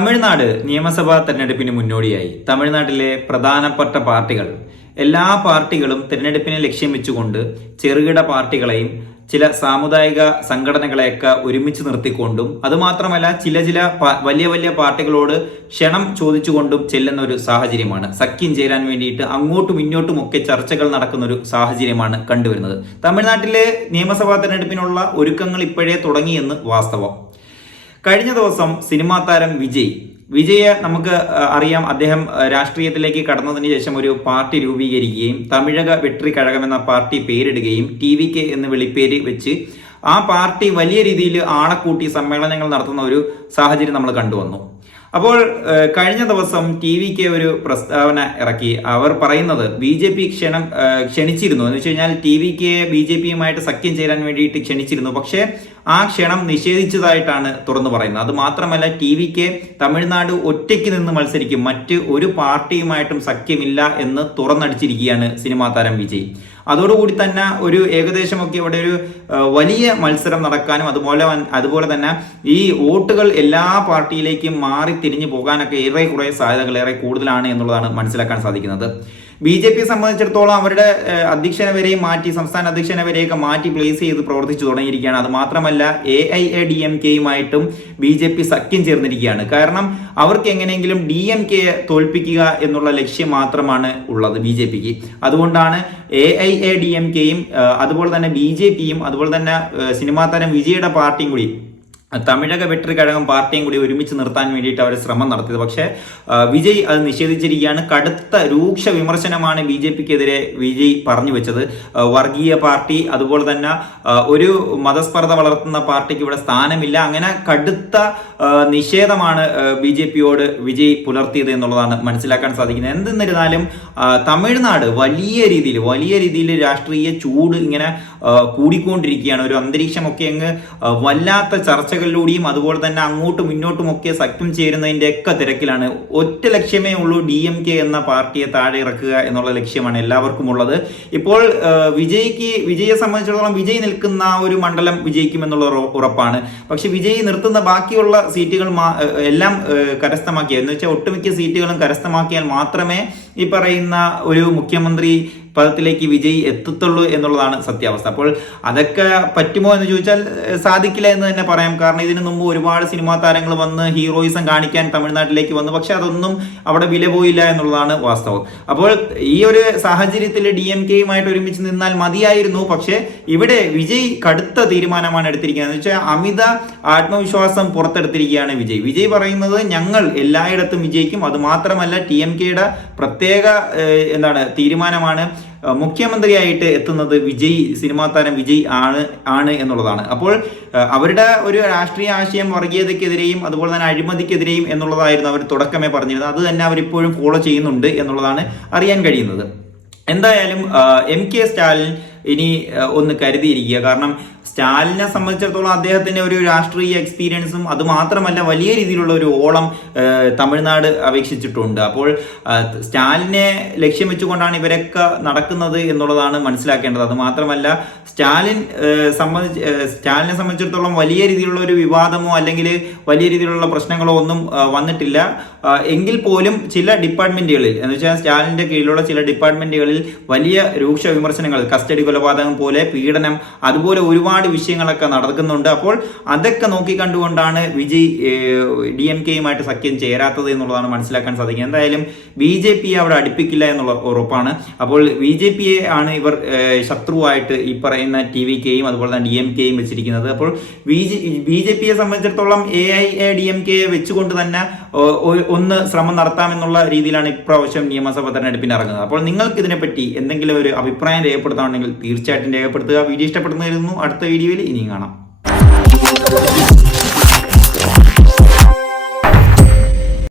തമിഴ്നാട് നിയമസഭാ തെരഞ്ഞെടുപ്പിന് മുന്നോടിയായി. തമിഴ്നാട്ടിലെ പ്രധാനപ്പെട്ട പാർട്ടികൾ. എല്ലാ പാർട്ടികളും തിരഞ്ഞെടുപ്പിനെ ലക്ഷ്യം വെച്ചുകൊണ്ട് ചെറുകിട പാർട്ടികളെയും ചില സാമുദായിക സംഘടനകളെയൊക്കെ ഒരുമിച്ച് നിർത്തിക്കൊണ്ടും അതുമാത്രമല്ല ചില ചില വലിയ വലിയ പാർട്ടികളോട് ക്ഷണം ചോദിച്ചുകൊണ്ടും ചെല്ലുന്ന ഒരു സാഹചര്യമാണ്. സഖ്യം ചേരാൻ വേണ്ടിയിട്ട് അങ്ങോട്ടും ഇങ്ങോട്ടും ഒക്കെ ചർച്ചകൾ നടക്കുന്ന ഒരു സാഹചര്യമാണ് കണ്ടുവരുന്നത്. തമിഴ്നാട്ടിലെ നിയമസഭാ തെരഞ്ഞെടുപ്പിനുള്ള ഒരുക്കങ്ങൾ ഇപ്പോഴേ തുടങ്ങിയെന്ന് വാസ്തവം. കഴിഞ്ഞ ദിവസം സിനിമാ താരം വിജയ് വിജയെ നമുക്ക് അറിയാം അദ്ദേഹം രാഷ്ട്രീയത്തിലേക്ക് കടന്നതിന് ശേഷം ഒരു പാർട്ടി രൂപീകരിക്കുകയും തമിഴക വെട്രി കഴകം എന്ന പാർട്ടി പേരിടുകയും ടി വി കെ എന്ന് വിളിപ്പേര് വെച്ച് ആ പാർട്ടി വലിയ രീതിയിൽ ആളെ കൂട്ടി സമ്മേളനങ്ങൾ നടത്തുന്ന ഒരു സാഹചര്യം നമ്മൾ കണ്ടുവന്നു. അപ്പോൾ കഴിഞ്ഞ ദിവസം ടി വിക്ക് ഒരു പ്രസ്താവന ഇറക്കി. അവർ പറയുന്നത് ബി ജെ പി ക്ഷണം ക്ഷണിച്ചിരുന്നു. എന്ന് വെച്ച് കഴിഞ്ഞാൽ ടി വിക്ക് ബി ജെ പിയുമായിട്ട് സഖ്യം ചേരാൻ വേണ്ടിയിട്ട് ക്ഷണിച്ചിരുന്നു. പക്ഷേ ആ ക്ഷണം നിഷേധിച്ചതായിട്ടാണ് തുറന്നു പറയുന്നത്. അത് മാത്രമല്ല ടി വിക്ക് തമിഴ്നാട് ഒറ്റയ്ക്ക് നിന്ന് മത്സരിക്കും. മറ്റ് ഒരു പാർട്ടിയുമായിട്ടും സഖ്യമില്ല എന്ന് തുറന്നടിച്ചിരിക്കുകയാണ് സിനിമാ താരം വിജയ്. അതോടുകൂടി തന്നെ ഒരു ഏകദേശമൊക്കെ ഇവിടെ ഒരു വലിയ മത്സരം നടക്കാനും അതുപോലെ അതുപോലെ തന്നെ ഈ വോട്ടുകൾ എല്ലാ പാർട്ടിയിലേക്കും മാറി തിരിഞ്ഞു പോകാനൊക്കെ ഏറെ കുറെ സാധ്യതകൾ ഏറെ കൂടുതലാണ് എന്നുള്ളതാണ് മനസ്സിലാക്കാൻ സാധിക്കുന്നത്. ബി ജെ പിയെ സംബന്ധിച്ചിടത്തോളം അവരുടെ അധ്യക്ഷനെ വരെയും മാറ്റി സംസ്ഥാന അധ്യക്ഷനെ വരെയൊക്കെ മാറ്റി പ്ലേസ് ചെയ്ത് പ്രവർത്തിച്ചു തുടങ്ങിയിരിക്കുകയാണ്. അത് മാത്രമല്ല A I A D M കെയുമായിട്ടും B J P സഖ്യം ചേർന്നിരിക്കുകയാണ്. കാരണം അവർക്ക് എങ്ങനെയെങ്കിലും ഡി എം കെയെ തോൽപ്പിക്കുക എന്നുള്ള ലക്ഷ്യം മാത്രമാണ് ഉള്ളത് ബി ജെ പിക്ക്. അതുകൊണ്ടാണ് A I A D M കെയും അതുപോലെ തന്നെ ബി ജെ പിയും അതുപോലെ തന്നെ സിനിമാ താരം വിജയുടെ പാർട്ടിയും കൂടി തമിഴക വെട്ടറി കഴകം പാർട്ടിയും കൂടി ഒരുമിച്ച് നിർത്താൻ വേണ്ടിയിട്ട് അവർ ശ്രമം നടത്തിയത്. പക്ഷേ വിജയ് അത് നിഷേധിച്ചിരിക്കുകയാണ്. കടുത്ത രൂക്ഷ വിമർശനമാണ് ബി ജെ പിക്കെതിരെ വിജയ് പറഞ്ഞു വെച്ചത്. വർഗീയ പാർട്ടി അതുപോലെ തന്നെ ഒരു മതസ്പർദ്ധ വളർത്തുന്ന പാർട്ടിക്ക് ഇവിടെ സ്ഥാനമില്ല. അങ്ങനെ കടുത്ത നിഷേധമാണ് ബി ജെ പിയോട് വിജയ് പുലർത്തിയത് എന്നുള്ളതാണ് മനസ്സിലാക്കാൻ സാധിക്കുന്നത്. എന്തെന്നിരുന്നാലും തമിഴ്നാട് വലിയ രീതിയിൽ വലിയ രീതിയിൽ രാഷ്ട്രീയ ചൂട് ഇങ്ങനെ കൂടിക്കൊണ്ടിരിക്കുകയാണ്. ഒരു അന്തരീക്ഷമൊക്കെ അങ്ങ് വല്ലാത്ത വല്ലാത്ത ചർച്ചകളിലൂടെയും അതുപോലെ തന്നെ അങ്ങോട്ടും ഇങ്ങോട്ടും ഒക്കെ സഖ്യം ചേരുന്നതിന്റെ ഒക്കെ തിരക്കിലാണ്. ഒറ്റ ലക്ഷ്യമേ ഉള്ളൂ ഡി എം കെ എന്ന പാർട്ടിയെ താഴെ ഇറക്കുക എന്നുള്ള ലക്ഷ്യമാണ് എല്ലാവർക്കും ഉള്ളത്. ഇപ്പോൾ വിജയ്ക്ക് വിജയെ സംബന്ധിച്ചിടത്തോളം വിജയ് നിൽക്കുന്ന ഒരു മണ്ഡലം വിജയിക്കുമെന്നുള്ള ഉറപ്പാണ്. പക്ഷെ വിജയ് നിർത്തുന്ന ബാക്കിയുള്ള സീറ്റുകൾ എല്ലാം കരസ്ഥമാക്കിയ എന്ന് വെച്ചാൽ ഒട്ടുമിക്ക സീറ്റുകളും കരസ്ഥമാക്കിയാൽ മാത്രമേ ഈ പറയുന്ന ഒരു മുഖ്യമന്ത്രി പദത്തിലേക്ക് വിജയി എത്തത്തുള്ളൂ എന്നുള്ളതാണ് സത്യാവസ്ഥ. അപ്പോൾ അതൊക്കെ പറ്റുമോ എന്ന് ചോദിച്ചാൽ സാധിക്കില്ല എന്ന് തന്നെ പറയാം. കാരണം ഇതിനു മുമ്പ് ഒരുപാട് സിനിമാ താരങ്ങൾ വന്ന് ഹീറോയിസം കാണിക്കാൻ തമിഴ്നാട്ടിലേക്ക് വന്നു. പക്ഷെ അതൊന്നും അവിടെ വില പോയില്ല എന്നുള്ളതാണ് വാസ്തവം. അപ്പോൾ ഈ ഒരു സാഹചര്യത്തിൽ ഡി എം കെയുമായിട്ട് ഒരുമിച്ച് നിന്നാൽ മതിയായിരുന്നു. പക്ഷേ ഇവിടെ വിജയ് കടുത്ത തീരുമാനമാണ് എടുത്തിരിക്കുന്നത്. എന്ന് വെച്ചാൽ അമിത ആത്മവിശ്വാസം പുറത്തെടുത്തിരിക്കുകയാണ് വിജയ്. വിജയ് പറയുന്നത് ഞങ്ങൾ എല്ലായിടത്തും വിജയിക്കും. അത് മാത്രമല്ല ടി എം കെയുടെ പ്രത്യേക എന്താണ് തീരുമാനമാണ്. മുഖ്യമന്ത്രിയായിട്ട് എത്തുന്നത് വിജയ് സിനിമാ താരം വിജയ് ആണ് ആണ് എന്നുള്ളതാണ്. അപ്പോൾ അവരുടെ ഒരു രാഷ്ട്രീയ ആശയം വർഗീയതയ്ക്കെതിരെയും അതുപോലെ തന്നെ അഴിമതിക്കെതിരെയും എന്നുള്ളതായിരുന്നു അവർ തുടക്കമേ പറഞ്ഞിരുന്നത്. അത് തന്നെ അവരിപ്പോഴും ഫോളോ ചെയ്യുന്നുണ്ട് എന്നുള്ളതാണ് അറിയാൻ കഴിയുന്നത്. എന്തായാലും എം കെ സ്റ്റാലിൻ ഇനി ഒന്ന് കരുതിയിരിക്കുക. കാരണം സ്റ്റാലിനെ സംബന്ധിച്ചിടത്തോളം അദ്ദേഹത്തിന്റെ ഒരു രാഷ്ട്രീയ എക്സ്പീരിയൻസും അതുമാത്രമല്ല വലിയ രീതിയിലുള്ള ഒരു ഓളം തമിഴ്നാട് അപേക്ഷിച്ചിട്ടുണ്ട്. അപ്പോൾ സ്റ്റാലിനെ ലക്ഷ്യം വെച്ചുകൊണ്ടാണ് ഇവരൊക്കെ നടക്കുന്നത് എന്നുള്ളതാണ് മനസ്സിലാക്കേണ്ടത്. അതുമാത്രമല്ല സ്റ്റാലിൻ സംബന്ധിച്ച് സ്റ്റാലിനെ സംബന്ധിച്ചിടത്തോളം വലിയ രീതിയിലുള്ള ഒരു വിവാദമോ അല്ലെങ്കിൽ വലിയ രീതിയിലുള്ള പ്രശ്നങ്ങളോ ഒന്നും വന്നിട്ടില്ല. എങ്കിൽ പോലും ചില ഡിപ്പാർട്ട്മെന്റുകളിൽ എന്ന് വെച്ചാൽ സ്റ്റാലിന്റെ കീഴിലുള്ള ചില ഡിപ്പാർട്ട്മെന്റുകളിൽ വലിയ രൂക്ഷ വിമർശനങ്ങൾ കസ്റ്റഡി കൊലപാതകം പോലെ പീഡനം അതുപോലെ ഒരുപാട് വിഷയങ്ങളൊക്കെ നടക്കുന്നുണ്ട്. അപ്പോൾ അതൊക്കെ നോക്കിക്കണ്ടുകൊണ്ടാണ് വിജയ് ഡി എം കെയുമായിട്ട് സഖ്യം ചേരാത്തത് എന്നുള്ളതാണ് മനസ്സിലാക്കാൻ സാധിക്കുക എന്തായാലും ബി ജെ പിയെ അവിടെ അടുപ്പിക്കില്ല എന്നുള്ള ഉറപ്പാണ്. അപ്പോൾ ബി ജെ പിയെ ആണ് ഇവർ ശത്രുവായിട്ട് ഈ പറയുന്ന ടി വി കെയും അതുപോലെ തന്നെ ഡി എം കെയും വെച്ചിരിക്കുന്നത്. അപ്പോൾ ബി ജെ പിയെ സംബന്ധിച്ചിടത്തോളം A I A D M K വെച്ചുകൊണ്ട് തന്നെ ഒന്ന് ശ്രമം നടത്താമെന്നുള്ള രീതിയിലാണ് ഇപ്രാവശ്യം നിയമസഭ തെരഞ്ഞെടുപ്പിന് ഇറങ്ങുന്നത്. അപ്പോൾ നിങ്ങൾക്ക് ഇതിനെപ്പറ്റി എന്തെങ്കിലും ഒരു അഭിപ്രായം രേഖപ്പെടുത്താണെങ്കിൽ തീർച്ചയായിട്ടും രേഖപ്പെടുത്തുക. വീഡിയോ ഇഷ്ടപ്പെടുന്നതായിരുന്നു. അടുത്ത വീഡിയോയിൽ ഇനിയും കാണാം.